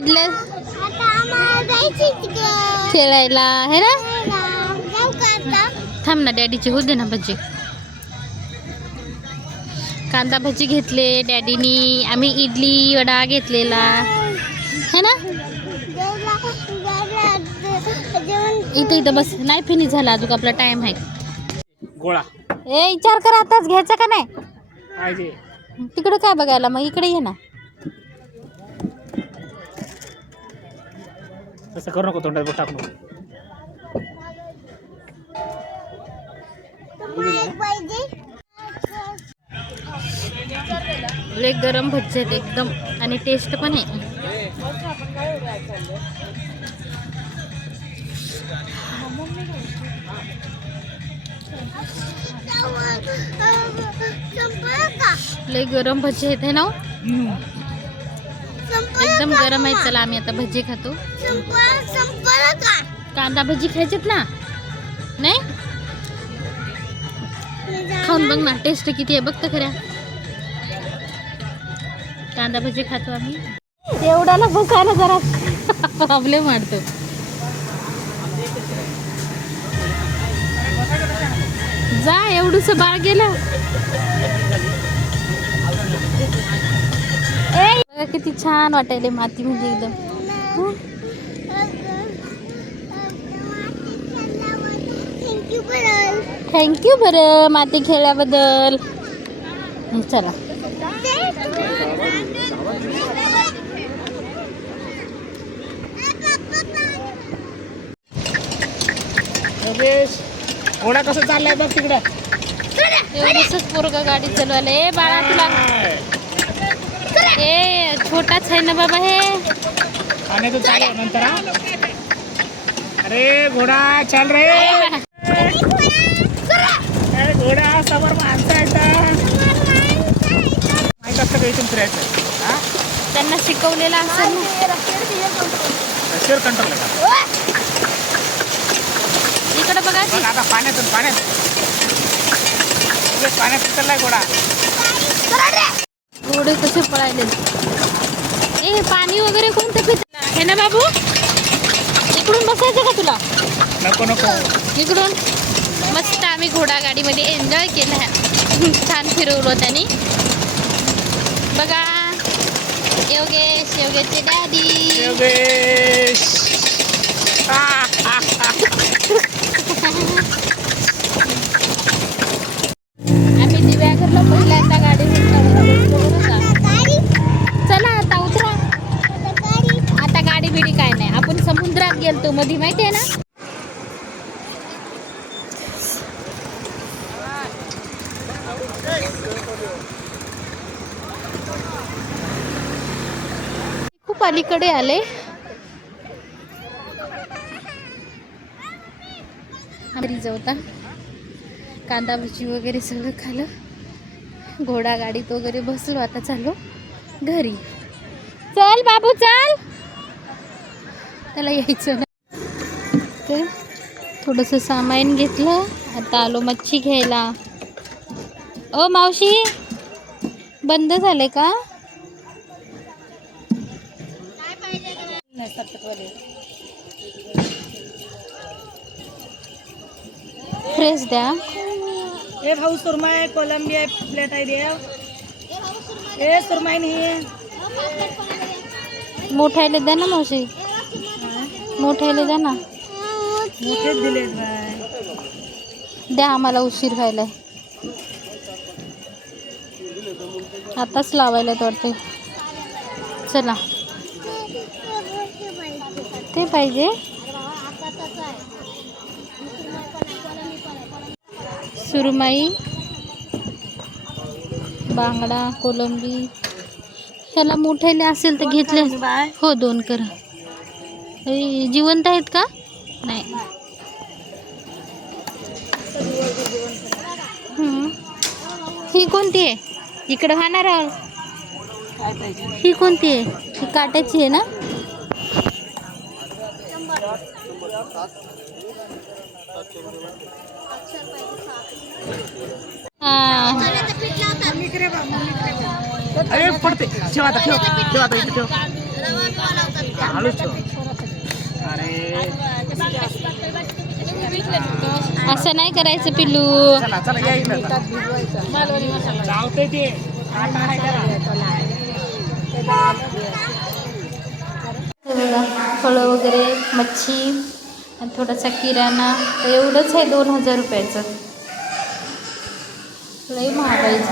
इडल्या खेळायला हे ना? थांब ना डॅडीची होऊ दे ना भजी. कांदा भजी घेतले डॅडीनी. आम्ही इडली वडा घेतलेला. है ना? इथं इथं बस. नाही फिनिश झाला अजून आपला टाइम आहे. गोळा. ए विचार कर आताच घ्यायचा का नाही? तिकडे काय बघायला? मग इकडे ये ना. तसं करू नको तोंडात टाकू नको लय गरम भजी आहेत एकदम आणि टेस्ट पण आहे. लय गरम भजी आहेत ना हो? एकदम गरम आहे चला आम्ही आता भजी खातो. कांदा भजी खायचेत ना? नाही? खाऊन बघ ना टेस्ट किती आहे बघ तर खऱ्या कांदा भजी खातो आम्ही. एवढ्याला बसायला जरा. प्रॉब्लेम वाढतो. जा एवढूस बाळ गेलं. किती छान वाटायले माती म्हणजे एकदम? थँक्यू बरं माती खेळल्याबद्दल. चला. घोडा कसं चाललाय बघ तिकडं. पोरगा गाडी चालवायला. ए बाळा तुला ए छोटाच आहे ना बाबा हे. आणि तू चालव नंतर हा? अरे घोडा चल रे. अरे घोडा समोर माणसं येतात माहीत असतं का इथून फिरायचं हा? त्यांना शिकवलेला असेल ना शेअर कंट्रोल आहे इकडे बघा बघ आता पाण्यातून पाण्यात. पाण्यात चाललाय घोडा. घोडे कसे पळायले ए पाणी वगैरे कोणतं पित हे ना बाबू? इकडून बसायचं का तुला? नको नको. इकडून? मस्त आम्ही घोडा गाडीमध्ये एन्जॉय केला. छान फिरवलो त्यांनी. बघा. योगेश योगेशचे डॅडी योगेश. समुद्रात गेलतो मधी माहिती आहे ना? खूप अलीकडे आले. घरी जाऊ आता कांदा भजी वगैरे सगळं खालं. घोडा गाडीत वगैरे बसलो. आता चाललो घरी. चल बाबू चल. त्याला यायचं ना ते थोडंसं सामान घेतलं. आता आलो मच्छी घ्यायला. ओ मावशी बंद झाले का? फ्रेश द्या. ए भाऊ सुरमई कोलंबी आहे प्लेट आहे देव. ए सुरमई नाही मोठायला द्या ना मावशी. मोठायला द्या ना. मोठेच द्या आम्हाला उशीर व्हायला आताच लावायला वाटते. चला. ते पाहिजे. सुरमई बांगडा कोलंबी. ह्याला मोठ्याले असेल तर घेतले. हो दोन करा. जिवंत आहेत का? नाही. हम्म. ही कोणती आहे? इकडे वाहणार ही कोणती आहे? ही काट्याची आहे ना? हा. अरे पडते. ठेव आता ठेव. ठेव आता इथे ठेव. असं नाही करायचं पिल्लू. चला चला या इकडे चावते ते. काटा आहे त्याला. बघा फळं वगैरे मच्छी आणि थोडासा किराणा. तर एवढंच आहे दोन हजार रुपयाचं. लई महागाईचं